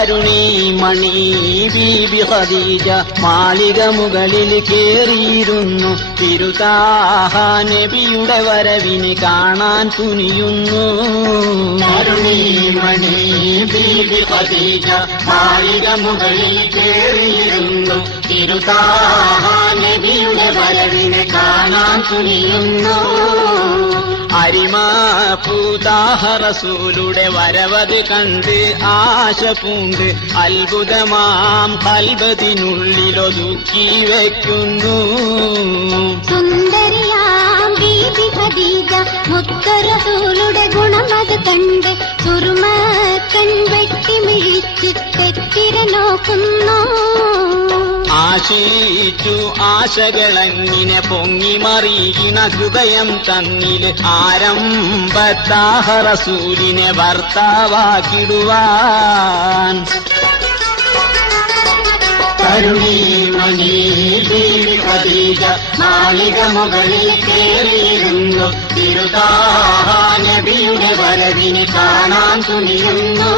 കരുണീമണി ബീബി ഖദീജ മാളിക മുകളിൽ കേറിയിരുന്നു. തിരുതാഹ നബിയുടെ വരവിന് കാണാൻ തുനിയുന്നു. കരുണീമണി ബീബി ഖദീജ മാളിക മുകളിൽ കേറിയിരുന്നു. തിരുതാഹ നബിയുടെ വരവിന് കാണാൻ തുനിയുന്നു. അരിമാ പൂതാഹ റസൂലുടെ വരവത് കണ്ട് ആശ പൂണ്ട് അത്ഭുതമാം കൽബതിനുള്ളിലൊതുക്കി വയ്ക്കുന്നു. സുന്ദരിയാം ബീബി ഖദീജ മുത്ത് റസൂലുടെ ഗുണമത് കണ്ട് സുറുമ കൺവെട്ടി മിഴിച്ച് തെറ്റിര നോക്കുന്നു. ആശിച്ചു ആശകളങ്ങിനെ പൊങ്ങി മറിയുന്ന ഹൃദയം തന്നില് ആരംഭത്താഹ റസൂലിനെ ഭർത്താവാക്കിടുവാൻ. കരുണീമണി ബീബി ഖദീജ മാളിക മുകളിൽ കേറിയിരുന്നു. തിരുതാഹ നബിയുടെ വരവിന് കാണാൻ തുനിയുന്നു.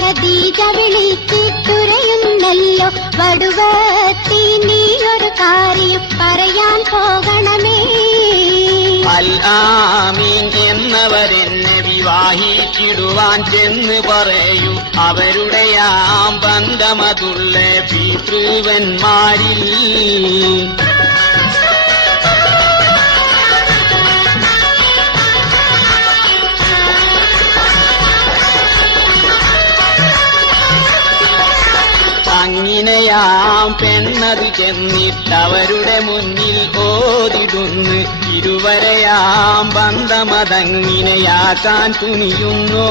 ഖദീജ വിളിച്ചിട്ടുരയുന്നല്ലോ വടുവത്തി നീയൊരു കാര്യം പറയാൻ പോകണമേ. അൽ ആമീൻ എന്നവരെന്നെ വിവാഹിച്ചിടുവാൻ ചെന്ന് പറയൂ. അവരുടെയാം ബന്ധമതുള്ള പിതൃവന്മാരിൽ അങ്ങിനെയാം പെണ്ണത് ചെന്നിട്ടവരുടെ മുന്നിൽ ഓതിടുന്നു. ഇരുവരെയാം ബന്ധമതങ്ങിനെയാക്കാൻ തുനിയുന്നു.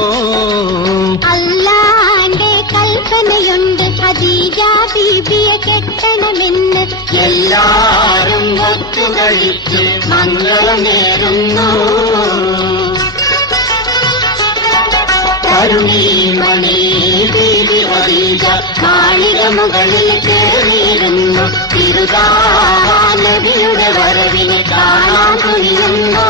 അല്ലാന്റെ കൽപ്പനയുണ്ട് ഖദീജ ബീബിയെ കെട്ടണമെന്ന്. എല്ലാരും ഒത്തുകളിച്ച് മംഗളം നേരുന്നു. കരുണീമണി ബീബി ഖദീജ മാളിക മുകളിൽ കേറിയിരുന്നു. തിരുതാഹ നബിയുടെ വരവിനെ കാണാൻ തുനിയുന്നു.